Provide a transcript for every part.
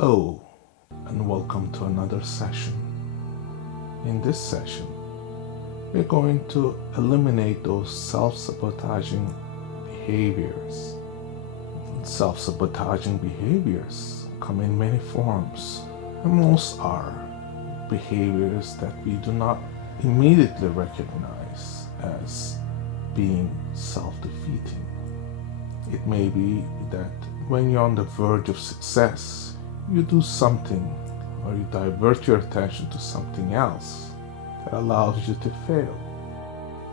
Hello, and welcome to another session. In this session, we're going to eliminate those self-sabotaging behaviors. Self-sabotaging behaviors come in many forms, and most are behaviors that we do not immediately recognize as being self-defeating. It may be that when you're on the verge of success, you do something or you divert your attention to something else that allows you to fail.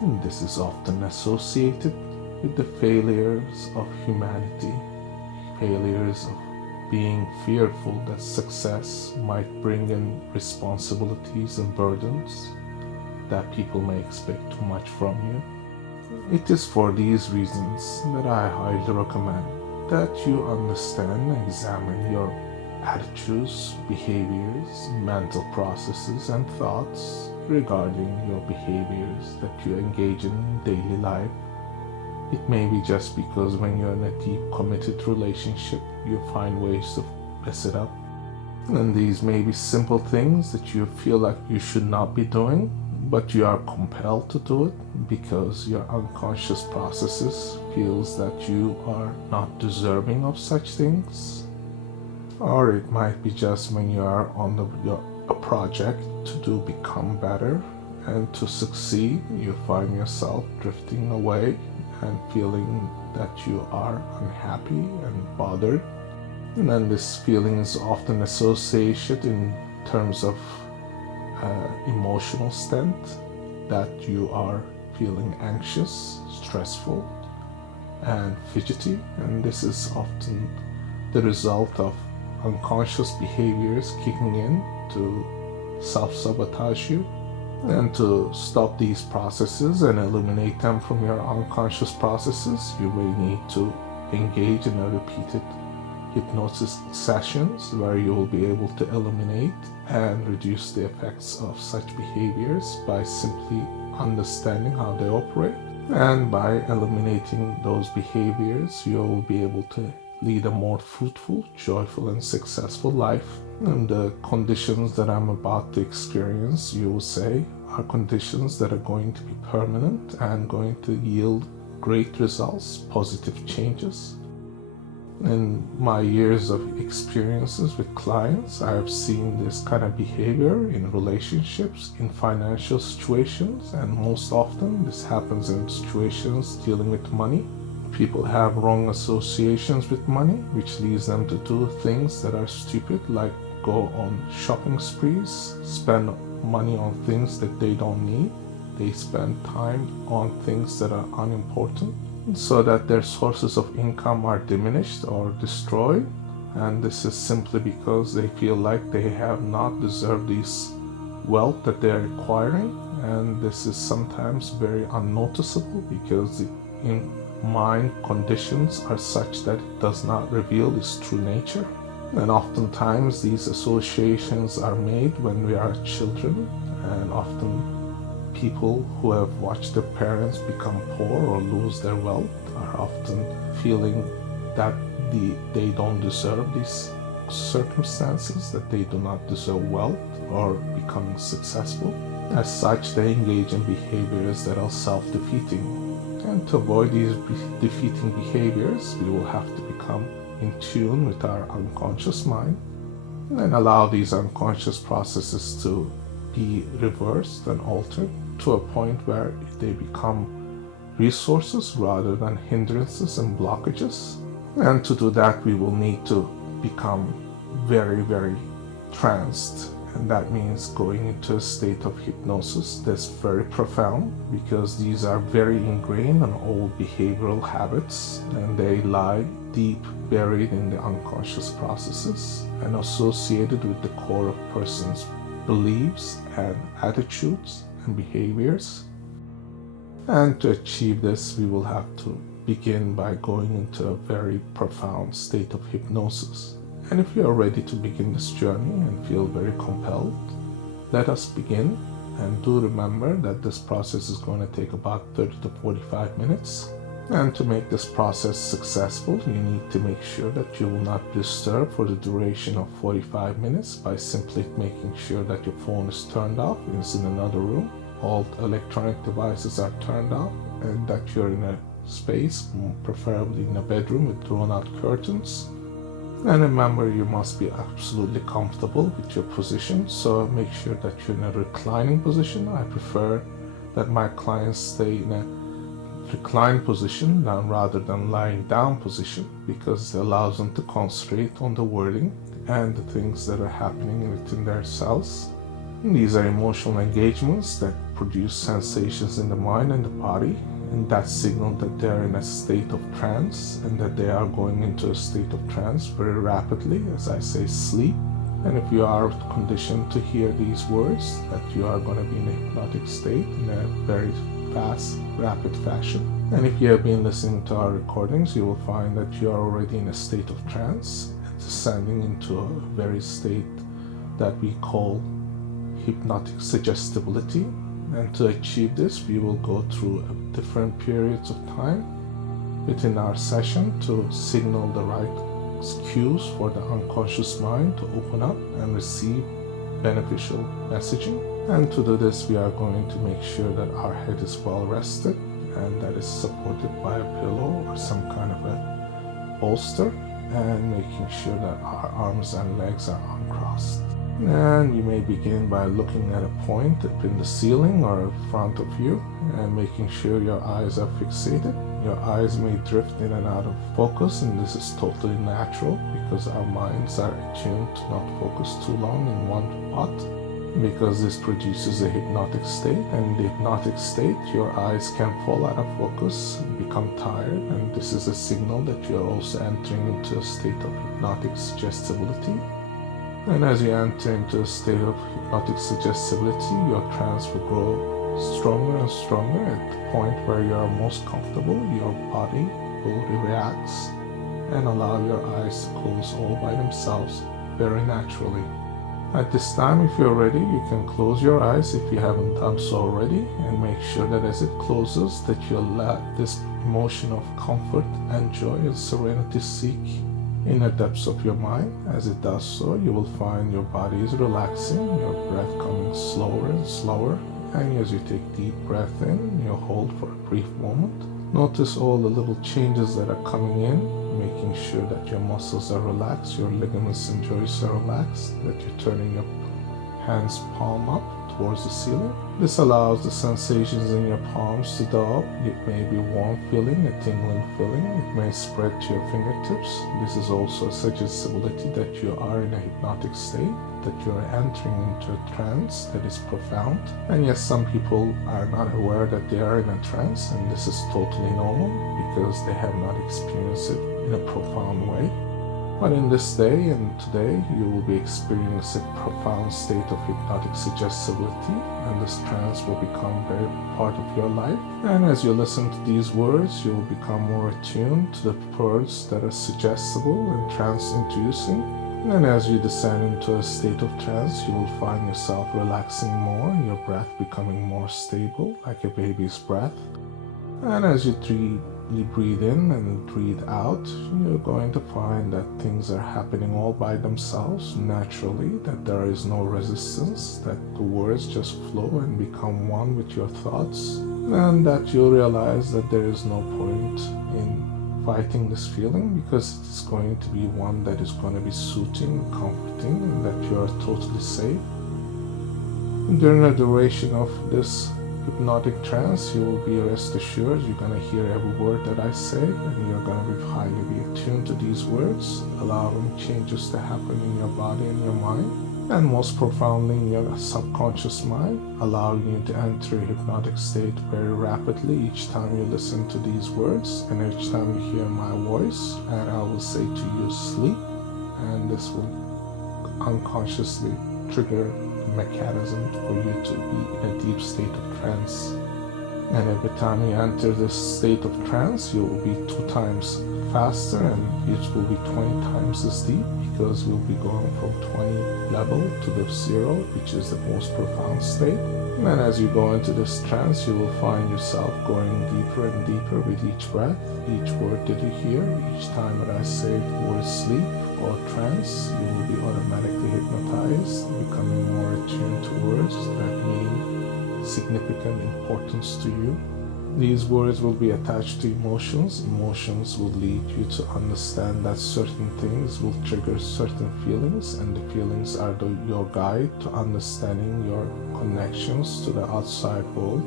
And this is often associated with the failures of humanity, failures of being fearful that success might bring in responsibilities and burdens, that people may expect too much from you. It is for these reasons that I highly recommend that you understand and examine your attitudes, behaviors, mental processes, and thoughts regarding your behaviors that you engage in daily life. It may be just because when you're in a deep committed relationship, you find ways to mess it up. And these may be simple things that you feel like you should not be doing, but you are compelled to do it because your unconscious processes feels that you are not deserving of such things. Or it might be just when you are on a project to become better and to succeed, you find yourself drifting away and feeling that you are unhappy and bothered. And then this feeling is often associated in terms of emotional state, that you are feeling anxious, stressful, and fidgety. And this is often the result of unconscious behaviors kicking in to self-sabotage you. And to stop these processes and eliminate them from your unconscious processes, you may need to engage in a repeated hypnosis sessions where you will be able to eliminate and reduce the effects of such behaviors by simply understanding how they operate. And by eliminating those behaviors, you will be able to lead a more fruitful, joyful, and successful life. And the conditions that I'm about to experience, you will say, are conditions that are going to be permanent and going to yield great results, positive changes. In my years of experiences with clients, I have seen this kind of behavior in relationships, in financial situations, and most often this happens in situations dealing with money. People have wrong associations with money, which leads them to do things that are stupid, like go on shopping sprees, spend money on things that they don't need. They spend time on things that are unimportant, so that their sources of income are diminished or destroyed. And this is simply because they feel like they have not deserved this wealth that they are acquiring. And this is sometimes very unnoticeable because in mind conditions are such that it does not reveal its true nature. And oftentimes these associations are made when we are children, and often people who have watched their parents become poor or lose their wealth are often feeling that they don't deserve these circumstances, that they do not deserve wealth or becoming successful. As such, they engage in behaviors that are self-defeating. And to avoid these defeating behaviors, we will have to become in tune with our unconscious mind and allow these unconscious processes to be reversed and altered to a point where they become resources rather than hindrances and blockages. And to do that, we will need to become very, very tranced. And that means going into a state of hypnosis that's very profound, because these are very ingrained and old behavioral habits, and they lie deep buried in the unconscious processes and associated with the core of a person's beliefs and attitudes and behaviors. And to achieve this, we will have to begin by going into a very profound state of hypnosis. And if you are ready to begin this journey and feel very compelled, let us begin. And do remember that this process is going to take about 30 to 45 minutes. And to make this process successful, you need to make sure that you will not disturb for the duration of 45 minutes by simply making sure that your phone is turned off, it's in another room, all electronic devices are turned off, and that you're in a space, preferably in a bedroom with drawn out curtains. And remember, you must be absolutely comfortable with your position, so make sure that you're in a reclining position. I prefer that my clients stay in a reclined position rather than lying down position, because it allows them to concentrate on the wording and the things that are happening within their cells. And these are emotional engagements that produce sensations in the mind and the body, and that signal that they are in a state of trance and that they are going into a state of trance very rapidly, as I say, sleep. And if you are conditioned to hear these words, that you are going to be in a hypnotic state in a very fast, rapid fashion. And if you have been listening to our recordings, you will find that you are already in a state of trance, descending into a very state that we call hypnotic suggestibility. And to achieve this, we will go through different periods of time within our session to signal the right cues for the unconscious mind to open up and receive beneficial messaging. And to do this, we are going to make sure that our head is well rested and that is supported by a pillow or some kind of a bolster, and making sure that our arms and legs are uncrossed. And you may begin by looking at a point up in the ceiling or in front of you and making sure your eyes are fixated. Your eyes may drift in and out of focus, and this is totally natural because our minds are attuned to not focus too long in one spot, because this produces a hypnotic state. And in the hypnotic state, your eyes can fall out of focus and become tired, and this is a signal that you are also entering into a state of hypnotic suggestibility. And as you enter into a state of hypnotic suggestibility, your trance will grow stronger and stronger. At the point where you are most comfortable, your body will relax and allow your eyes to close all by themselves very naturally. At this time, if you're ready, you can close your eyes if you haven't done so already, and make sure that as it closes, that you allow this emotion of comfort and joy and serenity seek in the depths of your mind. As it does so, you will find your body is relaxing, your breath coming slower and slower, and as you take deep breath in, you hold for a brief moment. Notice all the little changes that are coming in, making sure that your muscles are relaxed, your ligaments and joints are relaxed, that you're turning your hands palm up towards the ceiling. This allows the sensations in your palms to develop. It may be warm feeling, a tingling feeling. It may spread to your fingertips. This is also a suggestibility that you are in a hypnotic state, that you are entering into a trance that is profound. And yes, some people are not aware that they are in a trance, and this is totally normal because they have not experienced it in a profound way. But in this day and today, you will be experiencing a profound state of hypnotic suggestibility, and this trance will become very part of your life. And as you listen to these words, you will become more attuned to the words that are suggestible and trance-inducing. And as you descend into a state of trance, you will find yourself relaxing more, your breath becoming more stable, like a baby's breath. And as you breathe in and breathe out, you're going to find that things are happening all by themselves naturally, that there is no resistance, that the words just flow and become one with your thoughts, and that you'll realize that there is no point in fighting this feeling, because it is going to be one that is going to be soothing, comforting, and that you are totally safe. And during the duration of this hypnotic trance, you will be rest assured you're going to hear every word that I say, and you're going to be highly attuned to these words, allowing changes to happen in your body and your mind, and most profoundly in your subconscious mind, allowing you to enter a hypnotic state very rapidly each time you listen to these words and each time you hear my voice, and I will say to you sleep, and this will unconsciously trigger mechanism for you to be in a deep state of trance. And every time you enter this state of trance, you will be 2 times faster, and it will be 20 times as deep, because we'll be going from 20 level to the 0, which is the most profound state. And as you go into this trance, you will find yourself going deeper and deeper with each breath, each word that you hear. Each time that I say the word sleep or trance, you will be automatically hypnotized, becoming more attuned to words that mean significant importance to you. These words will be attached to emotions. Emotions will lead you to understand that certain things will trigger certain feelings, and the feelings are your guide to understanding your connections to the outside world.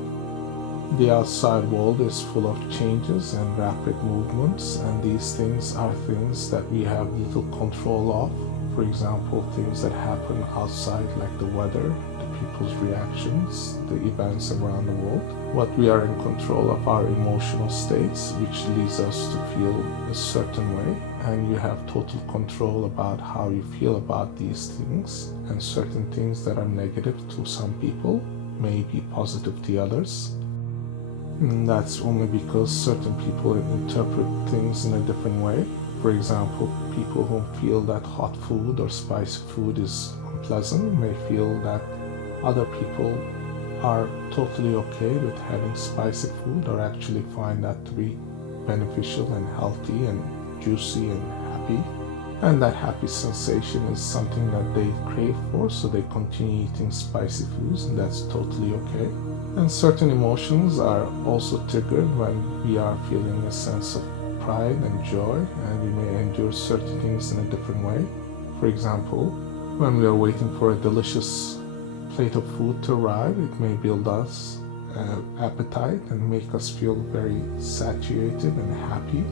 The outside world is full of changes and rapid movements, and these things are things that we have little control of. For example, things that happen outside, like the weather, people's reactions, the events around the world. What we are in control of our emotional states, which leads us to feel a certain way, and you have total control about how you feel about these things, and certain things that are negative to some people may be positive to others. And that's only because certain people interpret things in a different way. For example, people who feel that hot food or spicy food is unpleasant may feel that other people are totally okay with having spicy food, or actually find that to be beneficial and healthy and juicy and happy. And that happy sensation is something that they crave for, so they continue eating spicy foods, and that's totally okay. And certain emotions are also triggered when we are feeling a sense of pride and joy, and we may endure certain things in a different way. For example, when we are waiting for a delicious plate of food to arrive, it may build us appetite and make us feel very satiated and happy.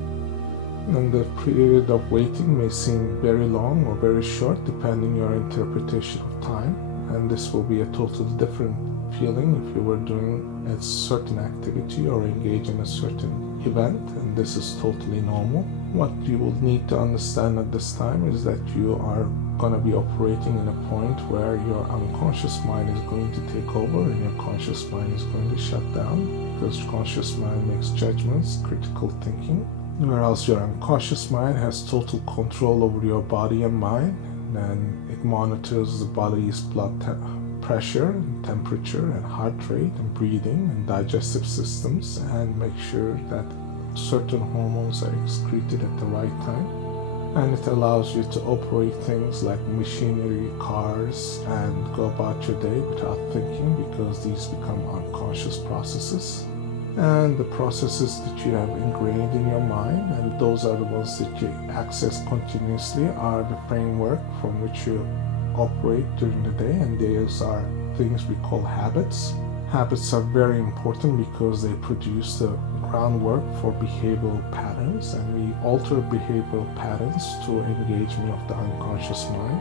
And the period of waiting may seem very long or very short, depending on your interpretation of time. And this will be a totally different feeling if you were doing a certain activity or engage in a certain event, and this is totally normal. What you will need to understand at this time is that you are going to be operating in a point where your unconscious mind is going to take over and your conscious mind is going to shut down, because conscious mind makes judgments, critical thinking, whereas your unconscious mind has total control over your body and mind, and it monitors the body's blood pressure and temperature and heart rate and breathing and digestive systems, and make sure that certain hormones are excreted at the right time. And it allows you to operate things like machinery, cars, and go about your day without thinking, because these become unconscious processes. And the processes that you have ingrained in your mind, and those are the ones that you access continuously, are the framework from which you operate during the day, and those are things we call habits. Habits are very important because they produce the groundwork for behavioral patterns, and we alter behavioral patterns through engagement of the unconscious mind.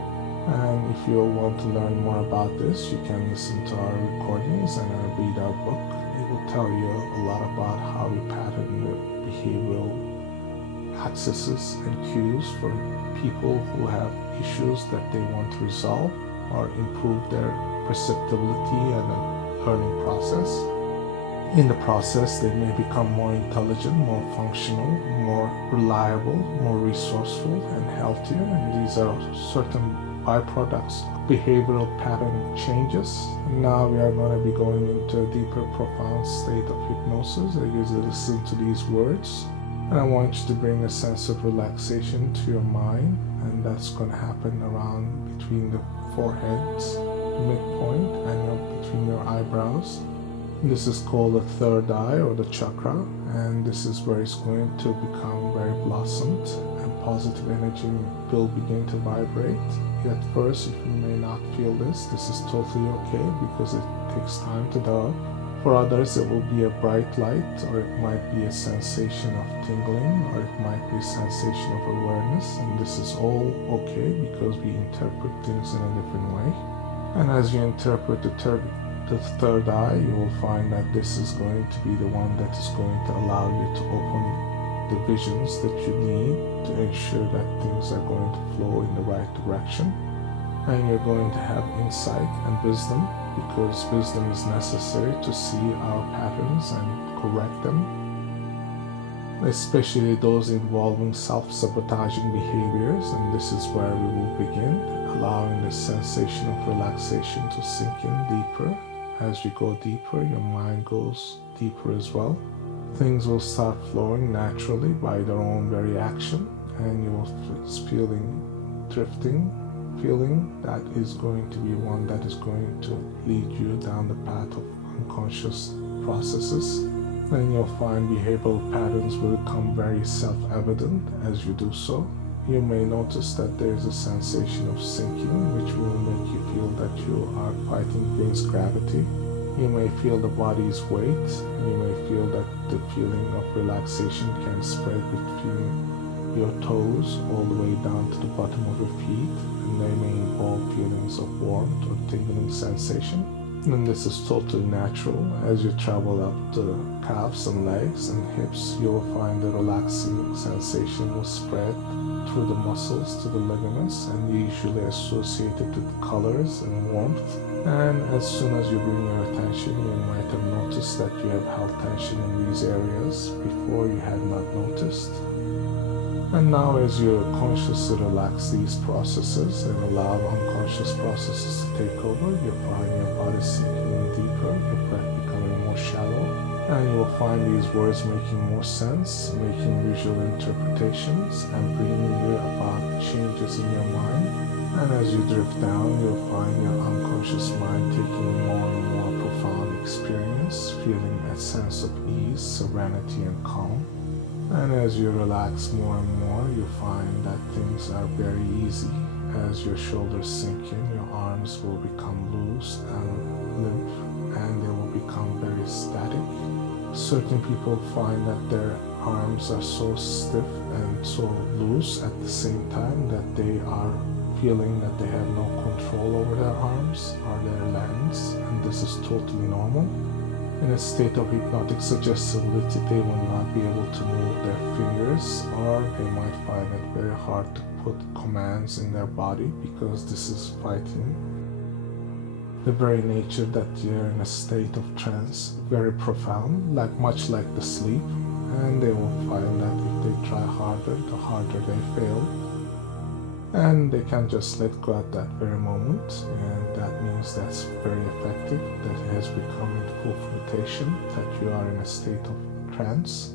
And if you want to learn more about this, you can listen to our recordings and read our book. It will tell you a lot about how we pattern the behavioral accesses and cues for people who have issues that they want to resolve or improve their perceptibility and learning process. In the process, they may become more intelligent, more functional, more reliable, more resourceful, and healthier. And these are certain byproducts of behavioral pattern changes. And now we are going to be going into a deeper, profound state of hypnosis. I usually listen to these words, and I want you to bring a sense of relaxation to your mind, and that's going to happen around between the forehead's midpoint and between your eyebrows. This is called the third eye, or the chakra, and this is where it's going to become very blossomed, and positive energy will begin to vibrate. At first, if you may not feel this is totally okay, because it takes time to develop. For others, it will be a bright light, or it might be a sensation of tingling, or it might be a sensation of awareness, and this is all okay because we interpret things in a different way. And as you interpret the third eye, you will find that this is going to be the one that is going to allow you to open the visions that you need to ensure that things are going to flow in the right direction, and you're going to have insight and wisdom because wisdom is necessary to see our patterns and correct them, especially those involving self-sabotaging behaviors. And this is where we will begin, allowing the sensation of relaxation to sink in deeper. As you go deeper, your mind goes deeper as well. Things will start flowing naturally by their own very action, and you will feeling drifting, feeling that is going to be one that is going to lead you down the path of unconscious processes. And you'll find behavioral patterns will become very self-evident as you do so. You may notice that there is a sensation of sinking, which will make you feel that you are fighting against gravity. You may feel the body's weight. You may feel that the feeling of relaxation can spread between your toes all the way down to the bottom of your feet, and they may involve feelings of warmth or tingling sensation. And this is totally natural. As you travel up the calves and legs and hips, you will find the relaxing sensation will spread through the muscles to the ligaments, and usually associated with colors and warmth. And as soon as you bring your attention, you might have noticed that you have held tension in these areas before you had not noticed. And now, as you consciously relax these processes and allow unconscious processes to take over, you find your body sinking in deeper, your breath becoming more shallow, and you will find these words making more sense, making visual interpretations, and bringing you about changes in your mind. And as you drift down, you'll find your unconscious mind taking more and more profound experience, feeling a sense of ease, serenity, and calm. And as you relax more and more, you find that things are very easy. As your shoulders sink in, your arms will become loose and limp, and they will become very static. Certain people find that their arms are so stiff and so loose at the same time that they are feeling that they have no control over their arms or their legs, and this is totally normal. In a state of hypnotic suggestibility, they will not be able to move their fingers, or they might find it very hard to put commands in their body because this is fighting the very nature that they're in a state of trance, very profound, much like the sleep. And they will find that if they try harder, the harder they fail. And they can just let go at that very moment, and that means that's very effective, that it has become in full filtration, that you are in a state of trance.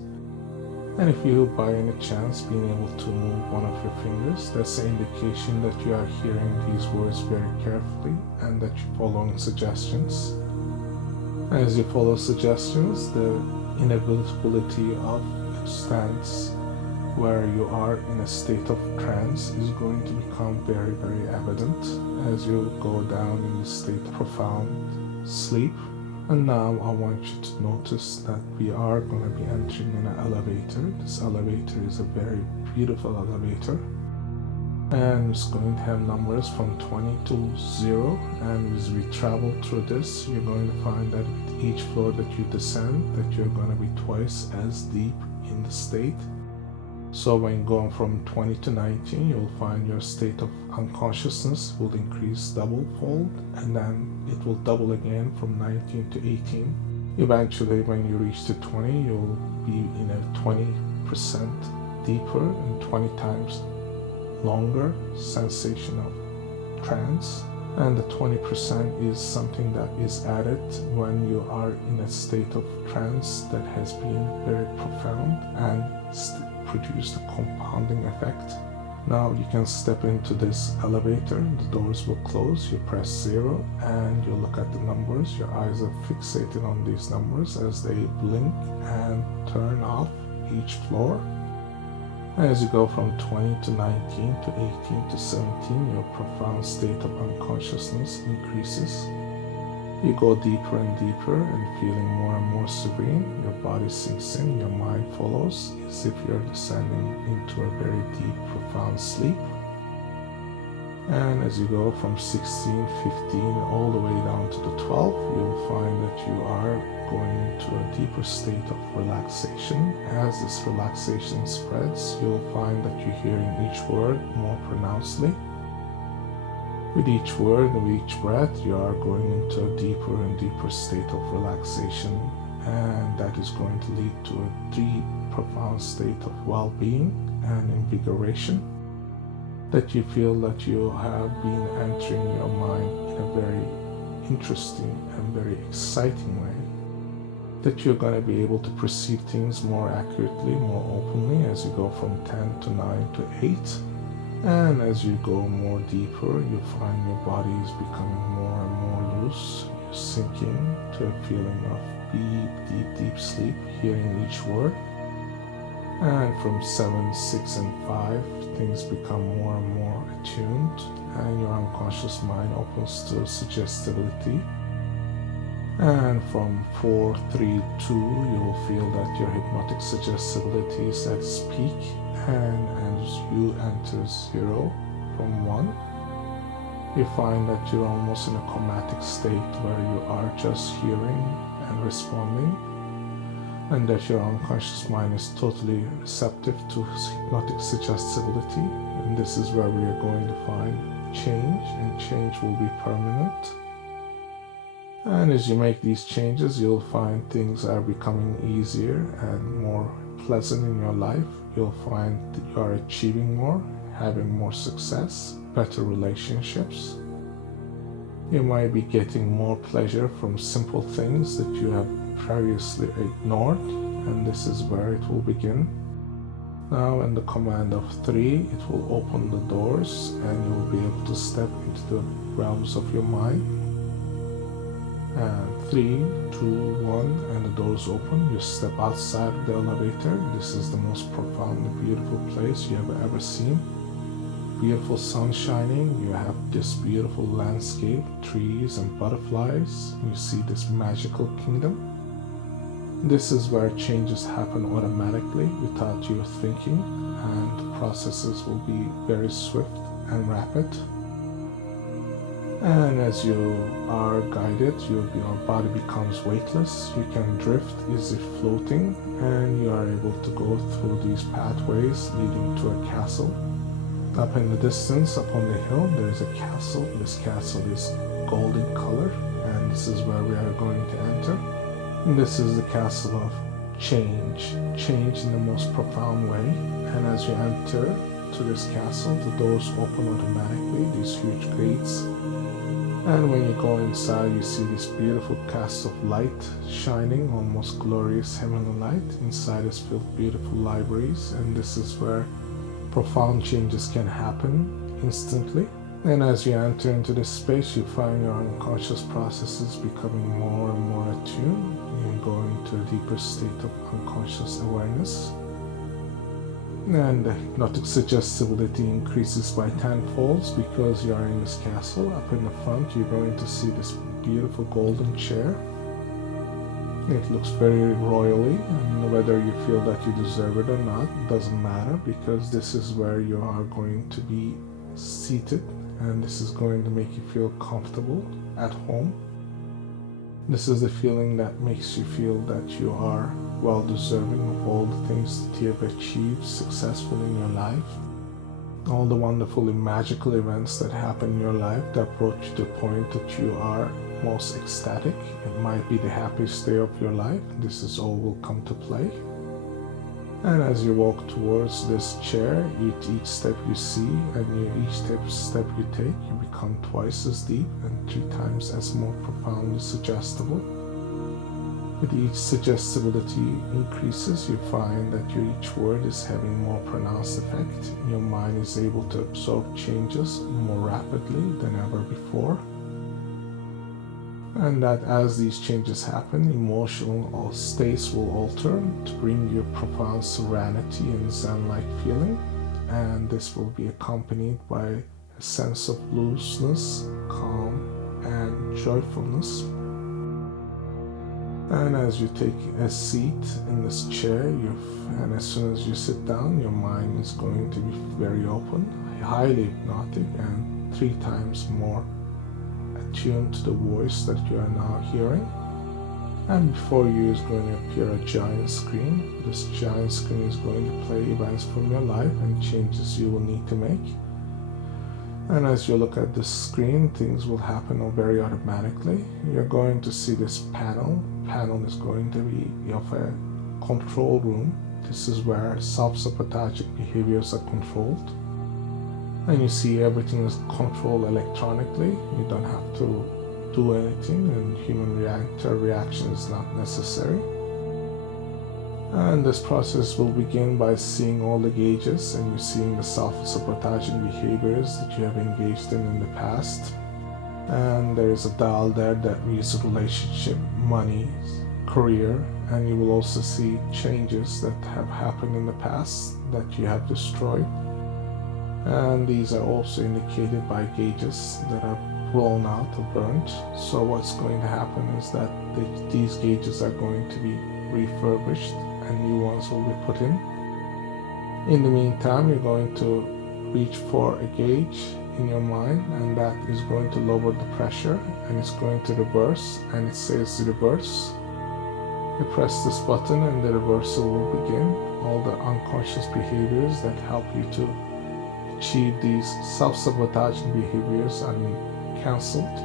And if you by any chance being able to move one of your fingers, that's an indication that you are hearing these words very carefully and that you're following suggestions. As you follow suggestions, the inevitability of a stance where you are in a state of trance is going to become very, very evident as you go down in the state of profound sleep. And now I want you to notice that we are going to be entering in an elevator. This elevator is a very beautiful elevator, and it's going to have numbers from 20 to 0. And as we travel through this, you're going to find that with each floor that you descend, that you're going to be twice as deep in the state. So when going from 20 to 19, you'll find your state of unconsciousness will increase double-fold, and then it will double again from 19 to 18. Eventually, when you reach to 20, you'll be in a 20% deeper and 20 times longer sensation of trance. And the 20% is something that is added when you are in a state of trance that has been very profound and produce the compounding effect. Now you can step into this elevator, the doors will close, you press 0 and you look at the numbers. Your eyes are fixated on these numbers as they blink and turn off each floor. As you go from 20 to 19 to 18 to 17, your profound state of unconsciousness increases. You go deeper and deeper and feeling more and more serene. Your body sinks in, your mind follows, as if you're descending into a very deep, profound sleep. And as you go from 16, 15, all the way down to the 12, you'll find that you are going into a deeper state of relaxation. As this relaxation spreads, you'll find that you're hearing each word more pronouncedly. With each word and with each breath, you are going into a deeper and deeper state of relaxation, and that is going to lead to a deep, profound state of well-being and invigoration, that you feel that you have been entering your mind in a very interesting and very exciting way, that you're going to be able to perceive things more accurately, more openly as you go from 10 to 9 to 8. And as you go more deeper, you find your body is becoming more and more loose. You're sinking to a feeling of deep, deep, deep sleep, hearing each word. And from 7, 6, and 5, things become more and more attuned, and your unconscious mind opens to suggestibility. And from 4, 3, 2, you will feel that your hypnotic suggestibility is at its peak, and as you enter 0 from 1, you find that you're almost in a comatic state where you are just hearing and responding, and that your unconscious mind is totally receptive to hypnotic suggestibility. And this is where we are going to find change, and change will be permanent. And as you make these changes, you'll find things are becoming easier and more pleasant in your life. You'll find that you are achieving more, having more success, better relationships. You might be getting more pleasure from simple things that you have previously ignored, and this is where it will begin. Now, in the command of 3, it will open the doors, and you will be able to step into the realms of your mind. And 3, 2, 1, and the doors open. You step outside of the elevator. This is the most profoundly beautiful place you have ever seen. Beautiful sun shining. You have this beautiful landscape, trees and butterflies. You see this magical kingdom. This is where changes happen automatically without you thinking, and the processes will be very swift and rapid. And as you are guided, your body becomes weightless. You can drift as if floating, and you are able to go through these pathways leading to a castle. Up in the distance, up on the hill, there is a castle. This castle is golden color, and this is where we are going to enter. And this is the castle of change in the most profound way. And as you enter to this castle, the doors open automatically, these huge gates. And when you go inside, you see this beautiful cast of light shining, almost glorious heavenly light. Inside is filled with beautiful libraries, and this is where profound changes can happen instantly. And as you enter into this space, you find your unconscious processes becoming more and more attuned. You go into a deeper state of unconscious awareness. And the hypnotic suggestibility increases by tenfolds because you are in this castle. Up in the front, you're going to see this beautiful golden chair. It looks very royally, and whether you feel that you deserve it or not doesn't matter, because this is where you are going to be seated, and this is going to make you feel comfortable at home. This is the feeling that makes you feel that you are well deserving of all the things that you have achieved successfully in your life. All the wonderfully magical events that happen in your life that brought you to the point that you are most ecstatic. It might be the happiest day of your life. This is all will come to play. And as you walk towards this chair, each step you see and each step you take, you become twice as deep and 3 times as more profoundly suggestible. With each suggestibility increases, you find that each word is having more pronounced effect. Your mind is able to absorb changes more rapidly than ever before. And that as these changes happen, emotional states will alter to bring you profound serenity and zen-like feeling. And this will be accompanied by a sense of looseness, calm, and joyfulness. And as you take a seat in this chair, and as soon as you sit down, your mind is going to be very open, highly hypnotic, and 3 times more attuned to the voice that you are now hearing. And before you is going to appear a giant screen. This giant screen is going to play events from your life and changes you will need to make. And as you look at the screen, things will happen very automatically. You're going to see this panel. Panel is going to be of a control room. This is where self-sabotaging behaviors are controlled. And you see everything is controlled electronically. You don't have to do anything, and human reaction is not necessary. And this process will begin by seeing all the gauges, and you're seeing the self-sabotaging behaviors that you have engaged in the past. And there is a dial there that reads relationship, money, career, and you will also see changes that have happened in the past that you have destroyed. And these are also indicated by gauges that are blown out or burnt. So what's going to happen is that these gauges are going to be refurbished and new ones will be put in. In the meantime, you're going to reach for a gauge in your mind, and that is going to lower the pressure, and it's going to reverse, and it says reverse. You press this button and the reversal will begin. All the unconscious behaviors that help you to achieve these self-sabotaging behaviors are cancelled.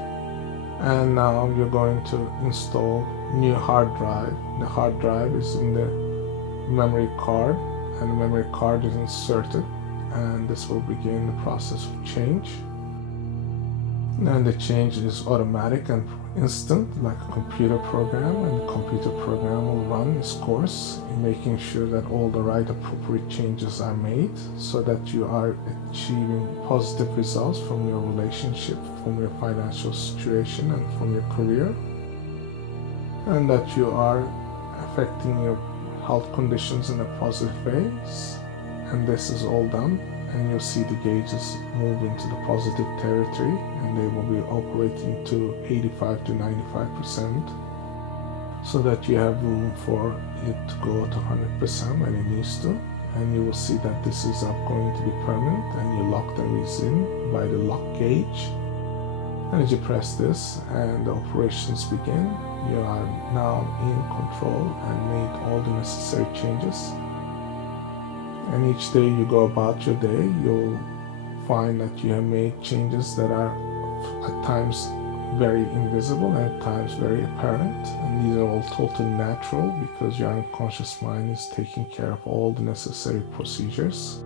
And now you're going to install new hard drive. The hard drive is in the memory card, and the memory card is inserted, and this will begin the process of change. And the change is automatic and instant, like a computer program, and the computer program will run its course in making sure that all the right appropriate changes are made so that you are achieving positive results from your relationship, from your financial situation, and from your career, and that you are affecting your health conditions in a positive ways. And this is all done, and you'll see the gauges move into the positive territory, and they will be operating to 85 to 95%, so that you have room for it to go to 100% when it needs to. And you will see that this is going to be permanent, and you lock the release in by the lock gauge. And as you press this and the operations begin, you are now in control and made all the necessary changes. And each day you go about your day, you'll find that you have made changes that are at times very invisible and at times very apparent. And these are all totally natural because your unconscious mind is taking care of all the necessary procedures.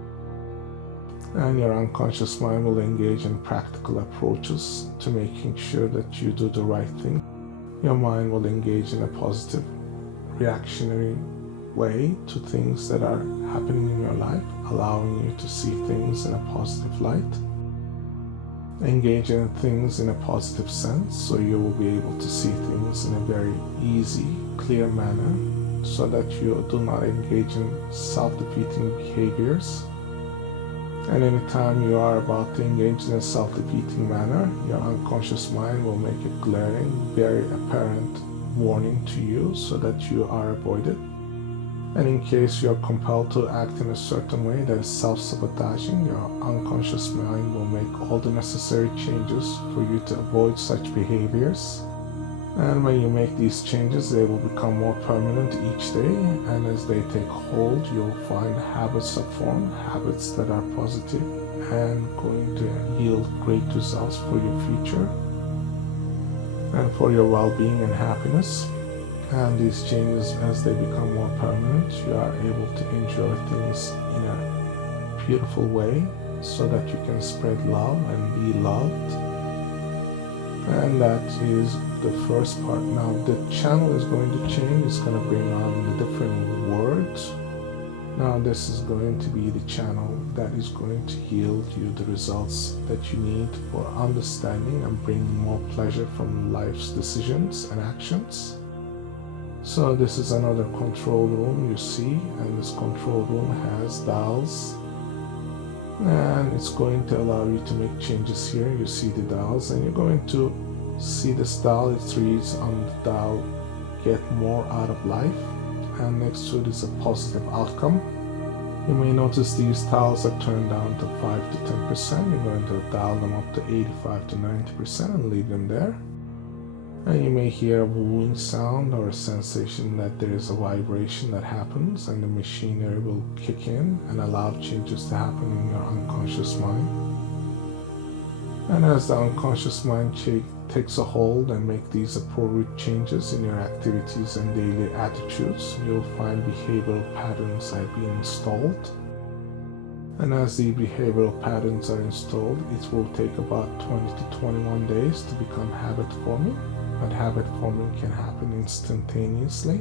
And your unconscious mind will engage in practical approaches to making sure that you do the right thing. Your mind will engage in a positive, reactionary way to things that are happening in your life, allowing you to see things in a positive light. Engage in things in a positive sense, so you will be able to see things in a very easy, clear manner, so that you do not engage in self-defeating behaviors. And anytime you are about to engage in a self-defeating manner, your unconscious mind will make a glaring, very apparent warning to you so that you are avoided. And in case you're compelled to act in a certain way that is self-sabotaging, your unconscious mind will make all the necessary changes for you to avoid such behaviors. And when you make these changes, they will become more permanent each day, and as they take hold, you'll find habits that form, habits that are positive and going to yield great results for your future and for your well-being and happiness. And these changes, as they become more permanent, you are able to enjoy things in a beautiful way so that you can spread love and be loved. And that is the first part. Now the channel is going to change. It's going to bring on the different words. Now this is going to be the channel that is going to yield you the results that you need for understanding and bringing more pleasure from life's decisions and actions. So this is another control room you see, and this control room has dials, and it's going to allow you to make changes here. You see the dials, and you're going to see this dial. It reads on the dial, get more out of life, and next to it is a positive outcome. You may notice these dials are turned down to 5 to 10%. You're going to dial them up to 85 to 90% and leave them there. And you may hear a wooing sound or a sensation that there is a vibration that happens, and the machinery will kick in and allow changes to happen in your unconscious mind. And as the unconscious mind takes a hold and make these appropriate changes in your activities and daily attitudes, you'll find behavioral patterns have been installed. And as the behavioral patterns are installed, it will take about 20 to 21 days to become habit forming. But habit forming can happen instantaneously.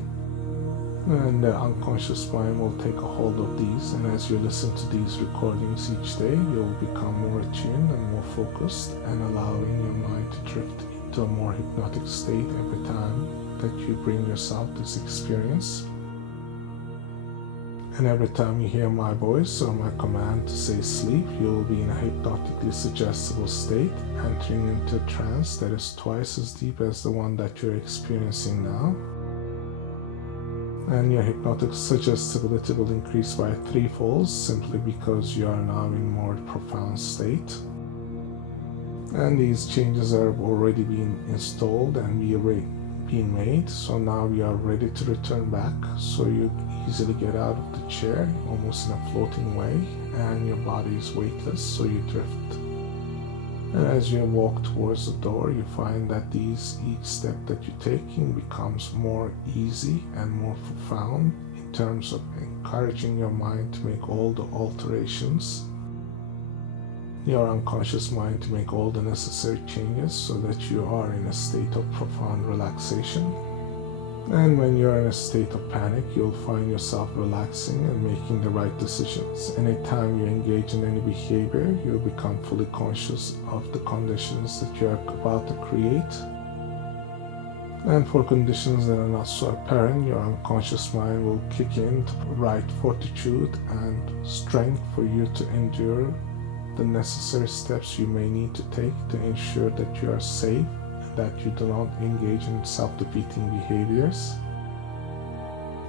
And the unconscious mind will take a hold of these, and as you listen to these recordings each day, you'll become more attuned and more focused, and allowing your mind to drift into a more hypnotic state every time that you bring yourself this experience. And every time you hear my voice or my command to say sleep, you will be in a hypnotically suggestible state, entering into a trance that is twice as deep as the one that you're experiencing now. And your hypnotic suggestibility will increase by 3-fold simply because you are now in more profound state. And these changes are already being installed and being made, so now you are ready to return back, so you easily get out of the chair almost in a floating way, and your body is weightless, so you drift. And as you walk towards the door, you find that each step that you're taking becomes more easy and more profound in terms of encouraging your mind to make all the alterations, your unconscious mind to make all the necessary changes so that you are in a state of profound relaxation. And when you're in a state of panic, you'll find yourself relaxing and making the right decisions. Anytime you engage in any behavior, you'll become fully conscious of the conditions that you're about to create. And for conditions that are not so apparent, your unconscious mind will kick in to provide fortitude and strength for you to endure the necessary steps you may need to take to ensure that you are safe, that you do not engage in self-defeating behaviors.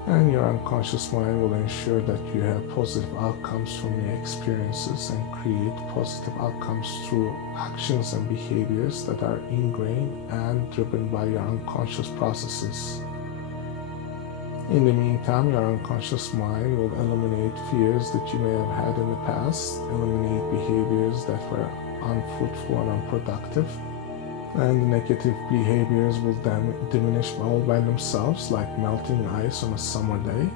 And your unconscious mind will ensure that you have positive outcomes from your experiences and create positive outcomes through actions and behaviors that are ingrained and driven by your unconscious processes. In the meantime, your unconscious mind will eliminate fears that you may have had in the past, eliminate behaviors that were unfruitful and unproductive, and the negative behaviors will diminish all by themselves, like melting ice on a summer day.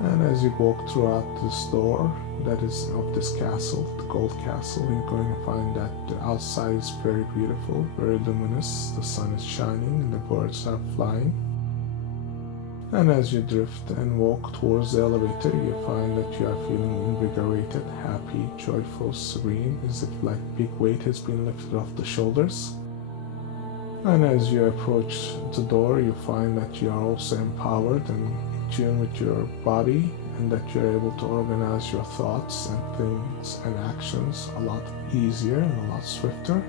And as you walk throughout this door that is of this castle, the gold castle, you're going to find that the outside is very beautiful, very luminous, the sun is shining and the birds are flying. And as you drift and walk towards the elevator, you find that you are feeling invigorated, happy, joyful, serene, as if like big weight has been lifted off the shoulders. And as you approach the door, you find that you are also empowered and in tune with your body, and that you're able to organize your thoughts and things and actions a lot easier and a lot swifter.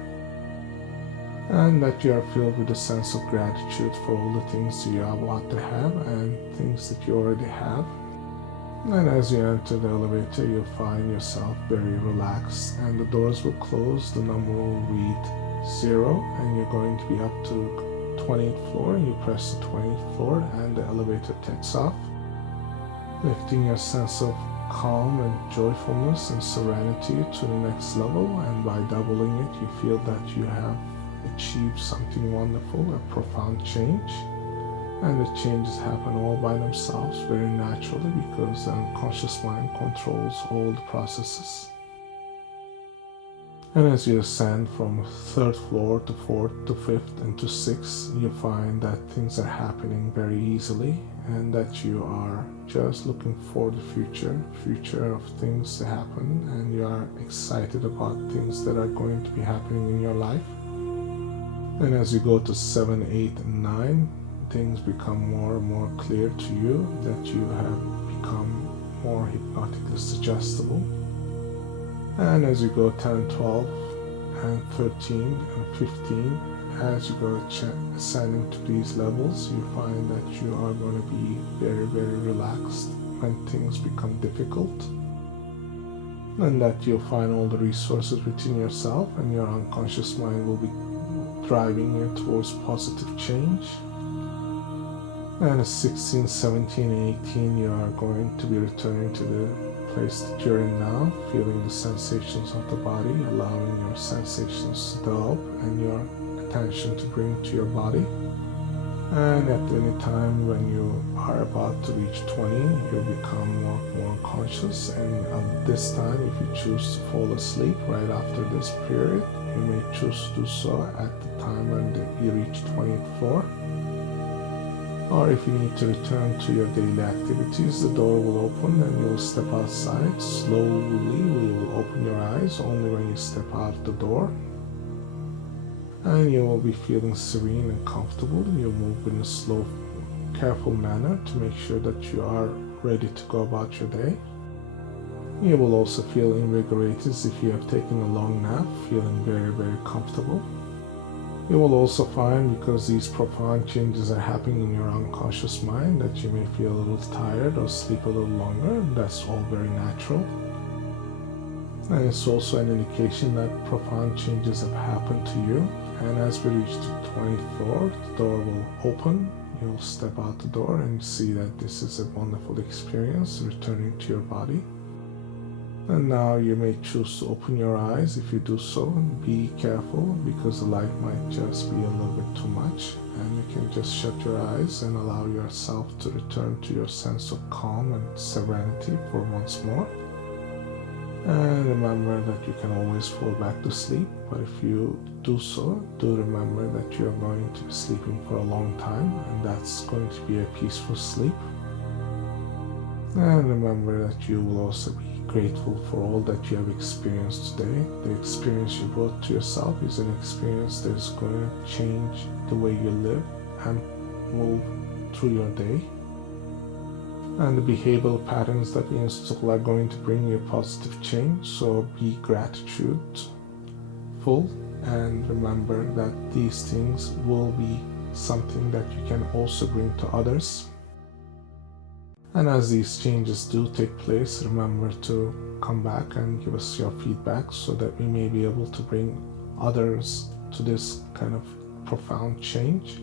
And that you are filled with a sense of gratitude for all the things that you are about to have and things that you already have. And as you enter the elevator, you'll find yourself very relaxed, and the doors will close, the number will read 0, and you're going to be up to 20th floor, and you press the 20th floor and the elevator takes off, lifting your sense of calm and joyfulness and serenity to the next level. And by doubling it, you feel that you have achieved something wonderful, a profound change. And the changes happen all by themselves very naturally, because the unconscious mind controls all the processes. And as you ascend from 3rd floor to 4th to 5th and to 6th, you find that things are happening very easily, and that you are just looking for the future of things to happen, and you are excited about things that are going to be happening in your life. And as you go to 7, 8, and 9, things become more and more clear to you that you have become more hypnotically suggestible. And as you go 10, 12, and 13, and 15, as you go ascending to these levels, you find that you are going to be very, very relaxed when things become difficult. And that you'll find all the resources within yourself, and your unconscious mind will be driving you towards positive change. And at 16, 17, and 18, you are going to be returning to the place that you're in now, feeling the sensations of the body, allowing your sensations to develop and your attention to bring to your body. And at any time when you are about to reach 20, you'll become more conscious. And at this time, if you choose to fall asleep right after this period, you may choose to do so at the time when you reach 24. Or if you need to return to your daily activities, the door will open and you will step outside. Slowly, you will open your eyes only when you step out the door. And you will be feeling serene and comfortable. You'll move in a slow, careful manner to make sure that you are ready to go about your day. You will also feel invigorated as if you have taken a long nap, feeling very, very comfortable. You will also find, because these profound changes are happening in your unconscious mind, that you may feel a little tired or sleep a little longer. That's all very natural. And it's also an indication that profound changes have happened to you. And as we reach to 24, the door will open. You'll step out the door and see that this is a wonderful experience, returning to your body. And now you may choose to open your eyes. If you do so, be careful because the light might just be a little bit too much. And you can just shut your eyes and allow yourself to return to your sense of calm and serenity for once more. And remember that you can always fall back to sleep, but if you do so, do remember that you are going to be sleeping for a long time, and that's going to be a peaceful sleep. And remember that you will also be grateful for all that you have experienced today. The experience you brought to yourself is an experience that is going to change the way you live and move through your day. And the behavioral patterns that we install are going to bring you positive change. So be gratitudeful and remember that these things will be something that you can also bring to others. And as these changes do take place, remember to come back and give us your feedback so that we may be able to bring others to this kind of profound change.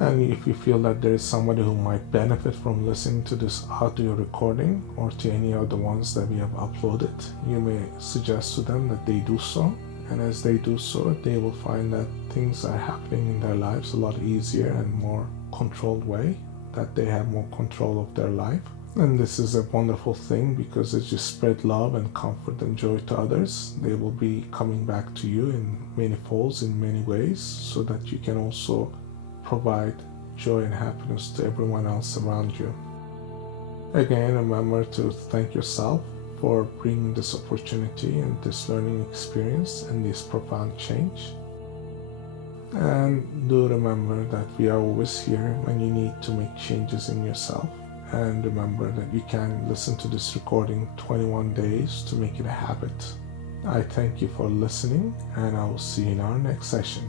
And if you feel that there is somebody who might benefit from listening to this audio recording or to any of the ones that we have uploaded, you may suggest to them that they do so. And as they do so, they will find that things are happening in their lives a lot easier and more controlled way, that they have more control of their life. And this is a wonderful thing because as you spread love and comfort and joy to others, they will be coming back to you in many folds, in many ways, so that you can also provide joy and happiness to everyone else around you. Again, remember to thank yourself for bringing this opportunity and this learning experience and this profound change. And do remember that we are always here when you need to make changes in yourself. And remember that you can listen to this recording 21 days to make it a habit. I thank you for listening, and I will see you in our next session.